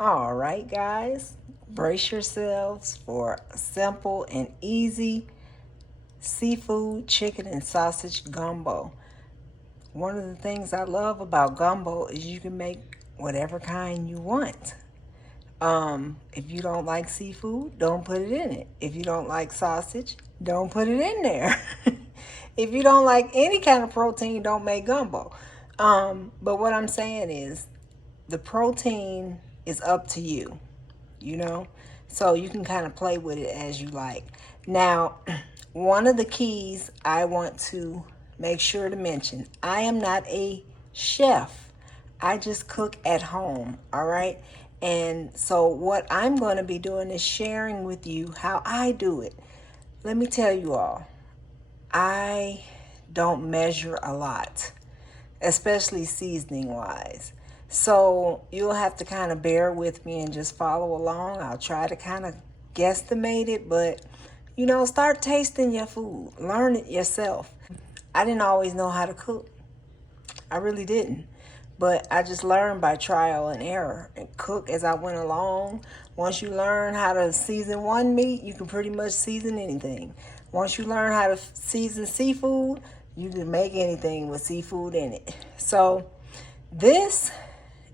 All right, guys, brace yourselves for simple and easy seafood, chicken, and sausage gumbo. One of the things I love about gumbo is you can make whatever kind you want. If you don't like seafood, don't put it in it. If you don't like sausage, don't put it in there. If you don't like any kind of protein, don't make gumbo. But what I'm saying is the protein is up to you, you know? So you can kind of play with it as you like. Now, one of the keys I want to make sure to mention, I am not a chef. I just cook at home, all right? And so what I'm going to be doing is sharing with you how I do it. Let me tell you all, I don't measure a lot, especially seasoning wise. So you'll have to kind of bear with me and just follow along. I'll try to kind of guesstimate it, but you know, start tasting your food. Learn it yourself. I didn't always know how to cook. I really didn't. But I just learned by trial and error and cook as I went along. Once you learn how to season one meat, you can pretty much season anything. Once you learn how to season seafood, you can make anything with seafood in it. So this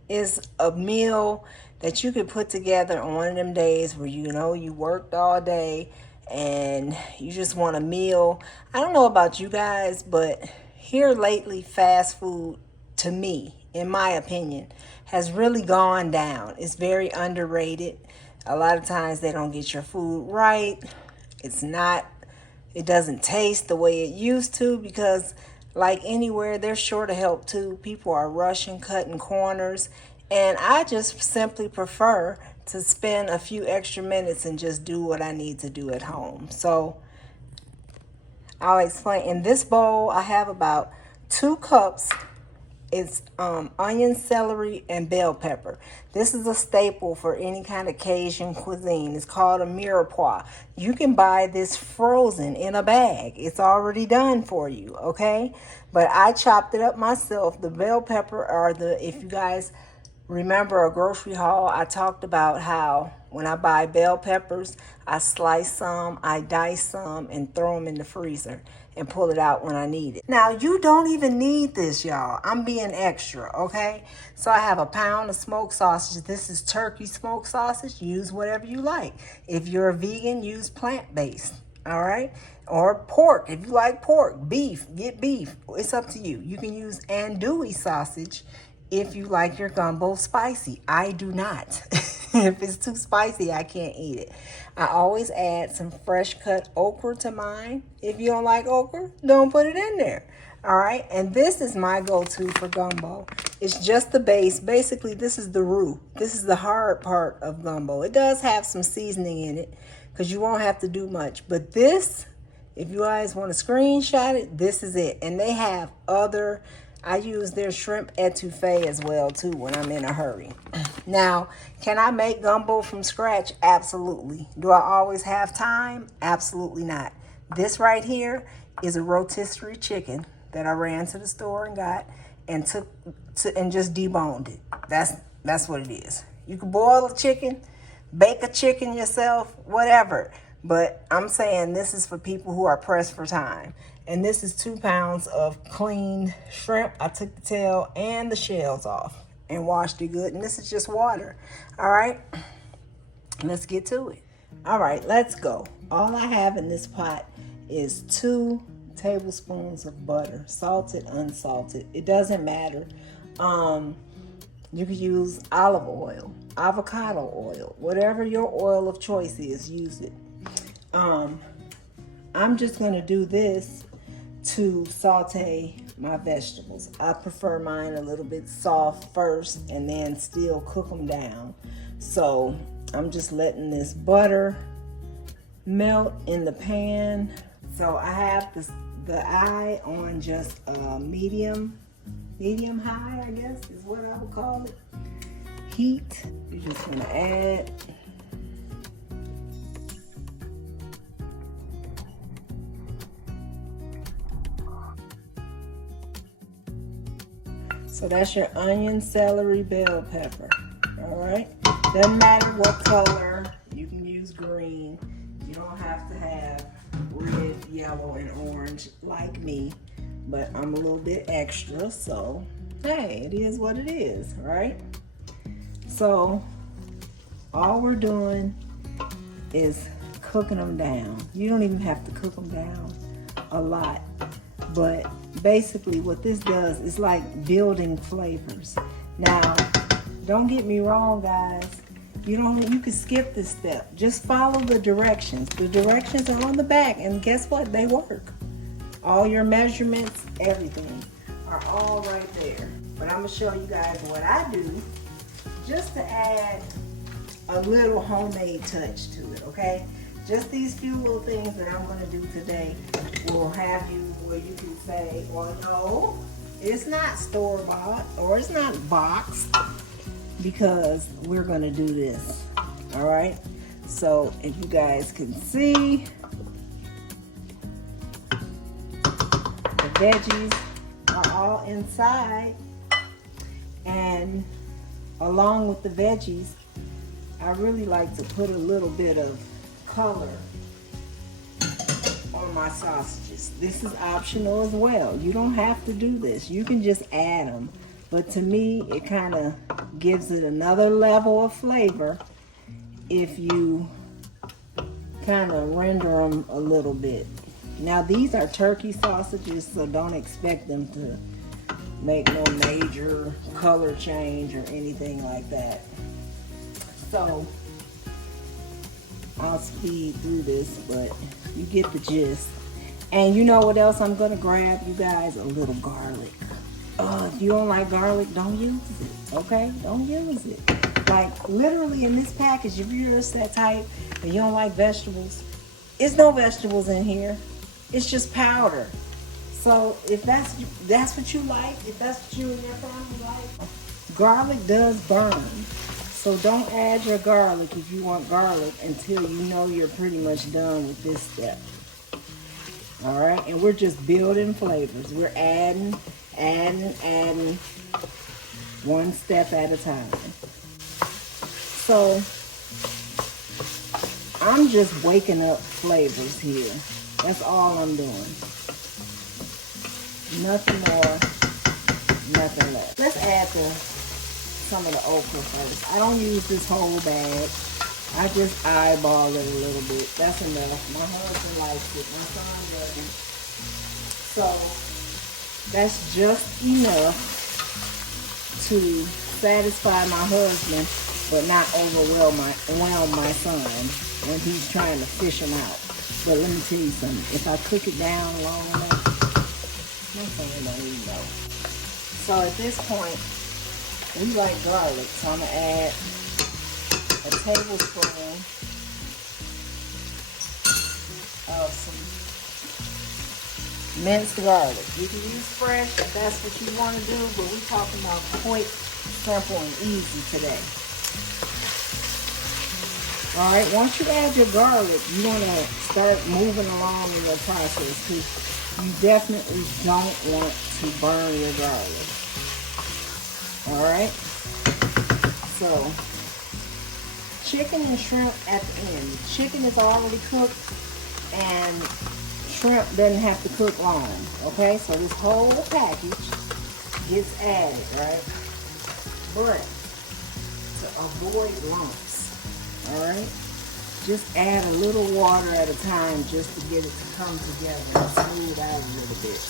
is a meal that you could put together on one of them days where you know you worked all day and you just want a meal. I don't know about you guys, but here lately, fast food, to me, in my opinion, has really gone down. It's very underrated. A lot of times they don't get your food right. It doesn't taste the way it used to because like anywhere, they're short of help too. People are rushing, cutting corners. And I just simply prefer to spend a few extra minutes and just do what I need to do at home. So I'll explain. In this bowl, I have about 2 cups. It's onion, celery, and bell pepper. This is a staple for any kind of Cajun cuisine. It's called a mirepoix. You can buy this frozen in a bag. It's already done for you, okay? But I chopped it up myself. The bell pepper if you guys remember a grocery haul, I talked about how when I buy bell peppers, I slice some, I dice some, and throw them in the freezer and pull it out when I need it. Now, you don't even need this, y'all. I'm being extra, okay? So I have a pound of smoked sausage. This is turkey smoked sausage. Use whatever you like. If you're a vegan, use plant-based, all right? Or pork. If you like pork, beef, get beef. It's up to you. You can use andouille sausage if you like your gumbo spicy. I do not. If it's too spicy, I can't eat it. I always add some fresh cut okra to mine. If you don't like okra, don't put it in there. All right, and this is my go-to for gumbo. It's just the base. Basically, this is the roux. This is the hard part of gumbo. It does have some seasoning in it because you won't have to do much. But this, if you guys want to screenshot it, this is it. And they have I use their shrimp etouffee as well too when I'm in a hurry. Now, can I make gumbo from scratch? Absolutely. Do I always have time? Absolutely not. This right here is a rotisserie chicken that I ran to the store and got and and just deboned it. That's what it is. You can boil a chicken, bake a chicken yourself, whatever. But I'm saying this is for people who are pressed for time. And this is 2 pounds of cleaned shrimp. I took the tail and the shells off and washed it good. And this is just water. All right, let's get to it. All right, let's go. All I have in this pot is 2 tablespoons of butter, salted, unsalted. It doesn't matter. You could use olive oil, avocado oil, whatever your oil of choice is, use it. I'm just going to do this to saute my vegetables. I prefer mine a little bit soft first and then still cook them down. So I'm just letting this butter melt in the pan. So I have the eye on just medium high, I guess is what I would call it. Heat. You're just going to add So that's your onion, celery, bell pepper. All right. Doesn't matter what color, you can use green. You don't have to have red, yellow, and orange like me, but I'm a little bit extra, so hey, it is what it is, right? So all we're doing is cooking them down. You don't even have to cook them down a lot, but basically what this does is like building flavors. Now, don't get me wrong, guys. You can skip this step. Just follow the directions. The directions are on the back, and guess what? They work. All your measurements, everything are all right there. But I'm gonna show you guys what I do just to add a little homemade touch to it, okay? Just these few little things that I'm gonna do today will have you where you can say, well, no, it's not store-bought or it's not boxed, because we're gonna do this, all right? So if you guys can see, the veggies are all inside, and along with the veggies, I really like to put a little bit of color on my sausages. This is optional as well. You don't have to do this. You can just add them. But to me, it kind of gives it another level of flavor if you kind of render them a little bit. Now, these are turkey sausages, so don't expect them to make no major color change or anything like that. So, I'll speed through this, but you get the gist. And you know what else I'm going to grab, you guys? A little garlic. If you don't like garlic, don't use it, okay? Don't use it. Like, literally in this package, if you're just that type and you don't like vegetables, it's no vegetables in here. It's just powder. So if that's what you like, if that's what you and your family like, garlic does burn. So don't add your garlic if you want garlic until you know you're pretty much done with this step. All right, and we're just building flavors. We're adding one step at a time. So I'm just waking up flavors here. That's all I'm doing. Nothing more, nothing less. Let's add some of the okra first. I don't use this whole bag. I just eyeball it a little bit. That's enough. My husband likes it. My son doesn't. So that's just enough to satisfy my husband, but not overwhelm my son when he's trying to fish him out. But let me tell you something. If I cook it down long enough, my son don't even know. So at this point, we like garlic, so I'm gonna add a tablespoon of some minced garlic. You can use fresh if that's what you want to do, but we're talking about quick, simple, and easy today. All right, once you add your garlic, you want to start moving along in your process, because you definitely don't want to burn your garlic. All right, so chicken and shrimp at the end. Chicken is already cooked and shrimp doesn't have to cook long, okay? So this whole package gets added, right? But to avoid lumps, all right? Just add a little water at a time just to get it to come together and smooth out a little bit.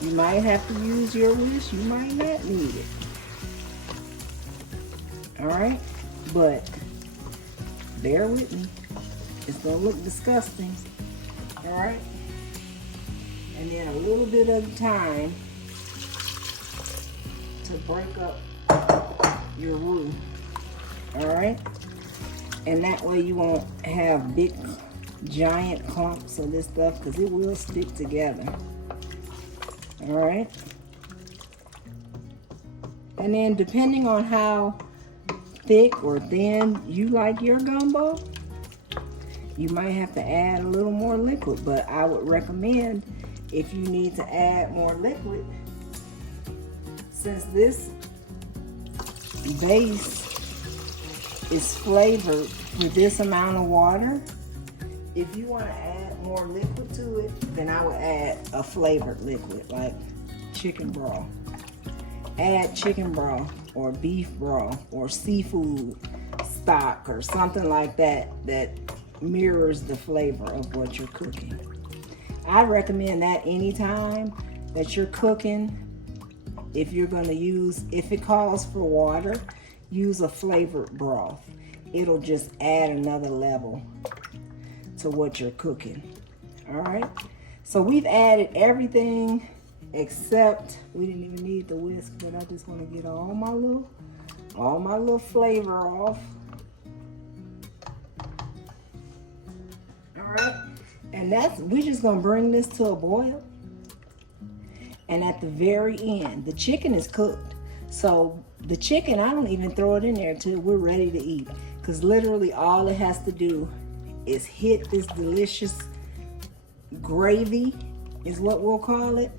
You might have to use your wish, you might not need it. All right, but bear with me. It's gonna look disgusting, all right? And then a little bit of time to break up your roux, all right? And that way you won't have big, giant clumps of this stuff, because it will stick together, all right? And then depending on how thick or thin you like your gumbo, you might have to add a little more liquid, but I would recommend, if you need to add more liquid, since this base is flavored with this amount of water. If you want to add more liquid to it, then I would add a flavored liquid like chicken broth. Add chicken broth or beef broth or seafood stock or something like that that mirrors the flavor of what you're cooking. I recommend that anytime that you're cooking. If you're going to use, if it calls for water, use a flavored broth. It'll just add another level to what you're cooking. All right, so we've added everything except we didn't even need the whisk, but I just want to get all my little flavor off. All right, and we're just gonna bring this to a boil. And at the very end, the chicken is cooked. So the chicken, I don't even throw it in there until we're ready to eat, because literally all it has to do is hit this delicious gravy, is what we'll call it,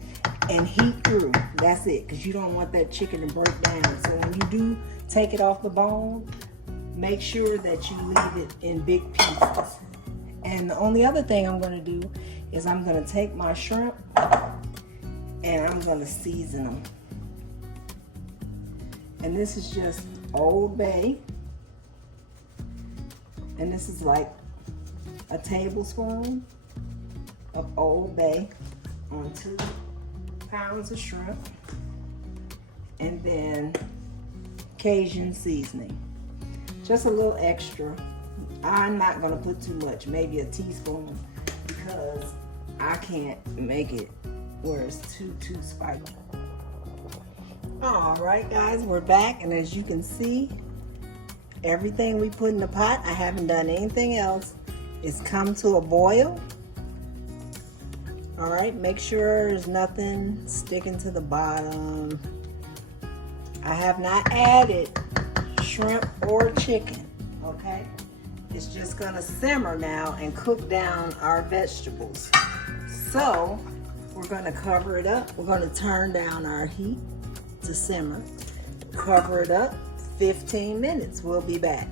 and heat through. That's it, because you don't want that chicken to break down. So when you do take it off the bone, make sure that you leave it in big pieces. And the only other thing I'm going to do is I'm going to take my shrimp and I'm going to season them. And this is just Old Bay. And this is like a tablespoon of Old Bay on 2 pounds of shrimp. And then Cajun seasoning. Just a little extra. I'm not going to put too much, maybe a teaspoon, because I can't make it where it's too spicy. All right, guys, we're back, and as you can see, everything we put in the pot, I haven't done anything else, it's come to a boil. All right, make sure there's nothing sticking to the bottom. I have not added shrimp or chicken, okay? It's just gonna simmer now and cook down our vegetables. So we're gonna cover it up. We're gonna turn down our heat to simmer. Cover it up 15 minutes. We'll be back.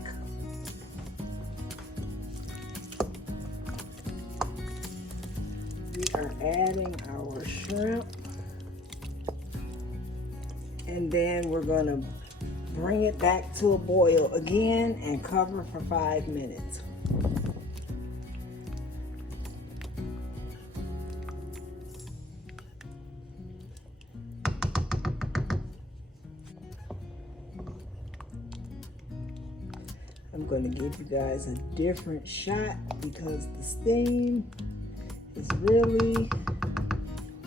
We are adding our shrimp. And then we're gonna bring it back to a boil again and cover for 5 minutes. I'm going to give you guys a different shot because the steam is really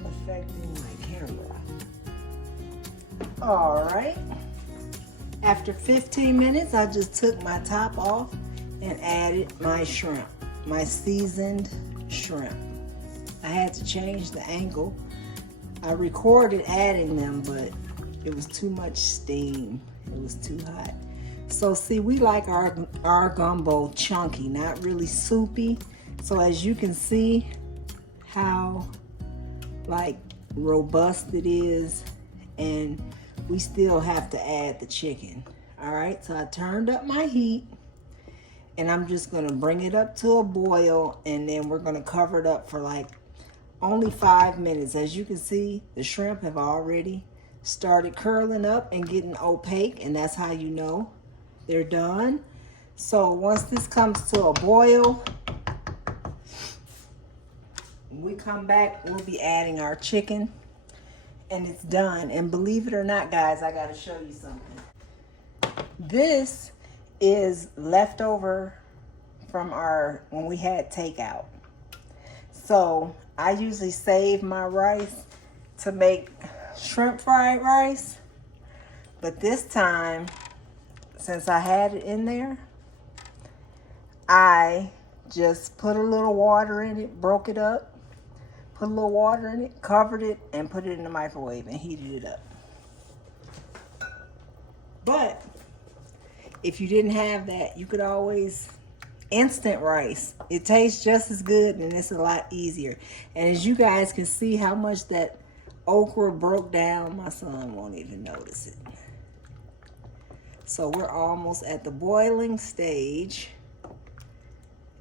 affecting my camera. All right. After 15 minutes, I just took my top off and added my shrimp, my seasoned shrimp. I had to change the angle. I recorded adding them, but it was too much steam. It was too hot. So see, we like our gumbo chunky, not really soupy. So as you can see how like robust it is, and we still have to add the chicken. All right, so I turned up my heat and I'm just gonna bring it up to a boil, and then we're gonna cover it up for like only 5 minutes. As you can see, the shrimp have already started curling up and getting opaque, and that's how you know they're done. So once this comes to a boil, when we come back, we'll be adding our chicken. And it's done. And believe it or not, guys, I got to show you something. This is leftover from when we had takeout. So I usually save my rice to make shrimp fried rice. But this time, since I had it in there, I just put a little water in it, broke it up, put a little water in it, covered it, and put it in the microwave and heated it up. But if you didn't have that, you could always instant rice. It tastes just as good and it's a lot easier. And as you guys can see how much that okra broke down, my son won't even notice it. So we're almost at the boiling stage.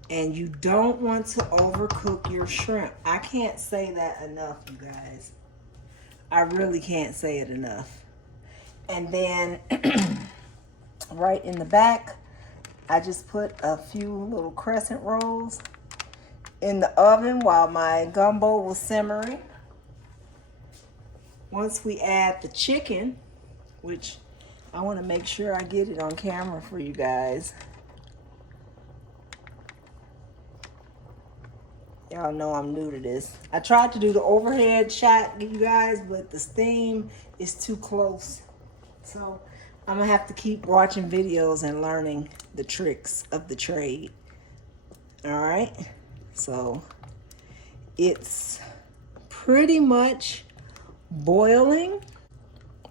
And you don't want to overcook your shrimp. I can't say that enough, you guys. I really can't say it enough. And then right in the back, I just put a few little crescent rolls in the oven while my gumbo was simmering. Once we add the chicken, which I want to make sure I get it on camera for you guys. Y'all know I'm new to this. I tried to do the overhead shot, you guys, but the steam is too close. So I'm gonna have to keep watching videos and learning the tricks of the trade. All right, so it's pretty much boiling.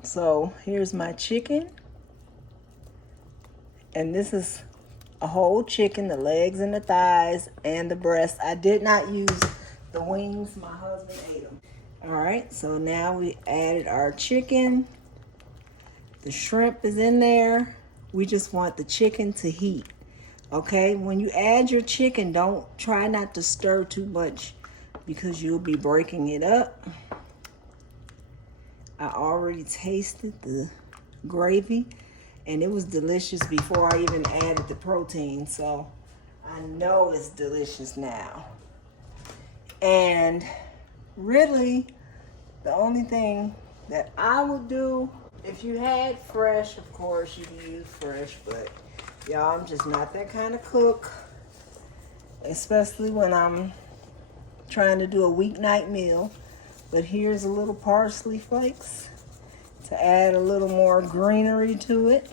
So here's my chicken. And this is a whole chicken, the legs and the thighs and the breast. I did not use the wings. My husband ate them. All right, so now we added our chicken. The shrimp is in there. We just want the chicken to heat. Okay, when you add your chicken, try not to stir too much because you'll be breaking it up. I already tasted the gravy. And it was delicious before I even added the protein. So I know it's delicious now. And really, the only thing that I would do, if you had fresh, of course, you can use fresh. But y'all, I'm just not that kind of cook. Especially when I'm trying to do a weeknight meal. But here's a little parsley flakes to add a little more greenery to it.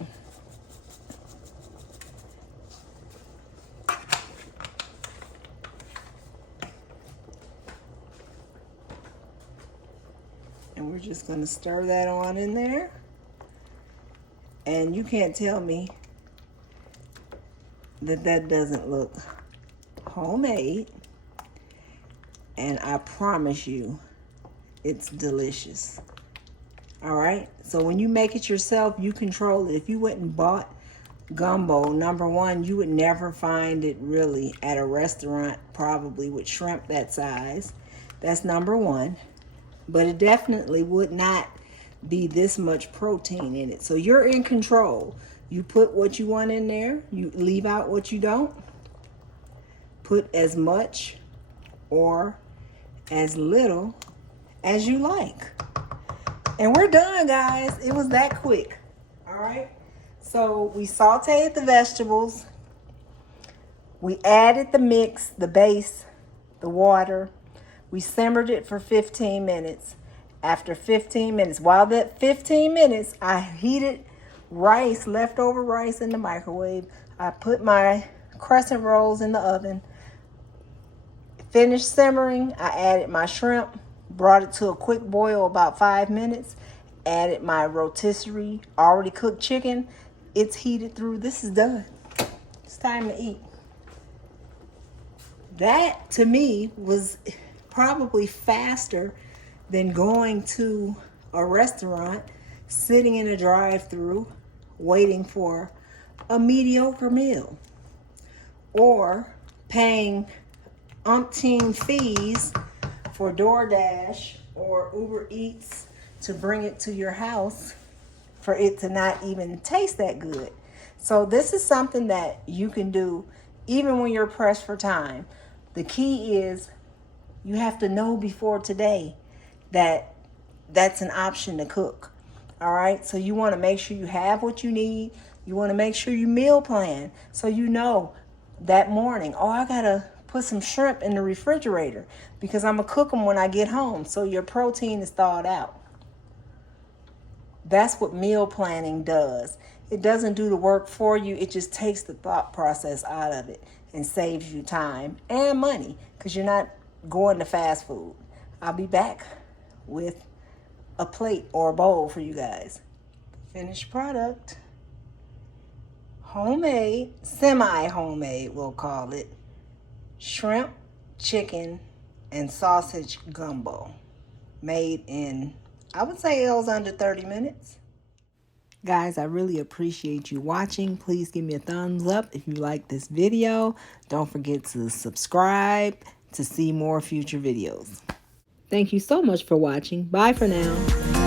And we're just going to stir that on in there. And you can't tell me that that doesn't look homemade. And I promise you, it's delicious. All right, so when you make it yourself, you control it. If you went and bought gumbo, number one, you would never find it really at a restaurant, probably with shrimp that size. That's number one. But it definitely would not be this much protein in it. So you're in control. You put what you want in there. You leave out what you don't. Put as much or as little as you like. And we're done, guys. It was that quick. All right. So we sauteed the vegetables. We added the mix, the base, the water. We simmered it for 15 minutes. After 15 minutes, while that 15 minutes, I heated rice, leftover rice in the microwave. I put my crescent rolls in the oven. Finished simmering. I added my shrimp. Brought it to a quick boil, about 5 minutes. Added my rotisserie, already cooked chicken. It's heated through. This is done. It's time to eat. That, to me, was probably faster than going to a restaurant, sitting in a drive-thru, waiting for a mediocre meal. Or paying umpteen fees for DoorDash or Uber Eats to bring it to your house for it to not even taste that good. So this is something that you can do even when you're pressed for time. The key is you have to know before today that that's an option to cook. All right, so you want to make sure you have what you need. You want to make sure you meal plan so you know that morning, oh, I gotta put some shrimp in the refrigerator because I'm gonna cook them when I get home. So your protein is thawed out. That's what meal planning does. It doesn't do the work for you. It just takes the thought process out of it and saves you time and money because you're not going to fast food. I'll be back with a plate or a bowl for you guys. Finished product. Homemade, semi-homemade, we'll call it. Shrimp, chicken, and sausage gumbo. Made in, I would say it was under 30 minutes. Guys, I really appreciate you watching. Please give me a thumbs up if you like this video. Don't forget to subscribe to see more future videos. Thank you so much for watching. Bye for now.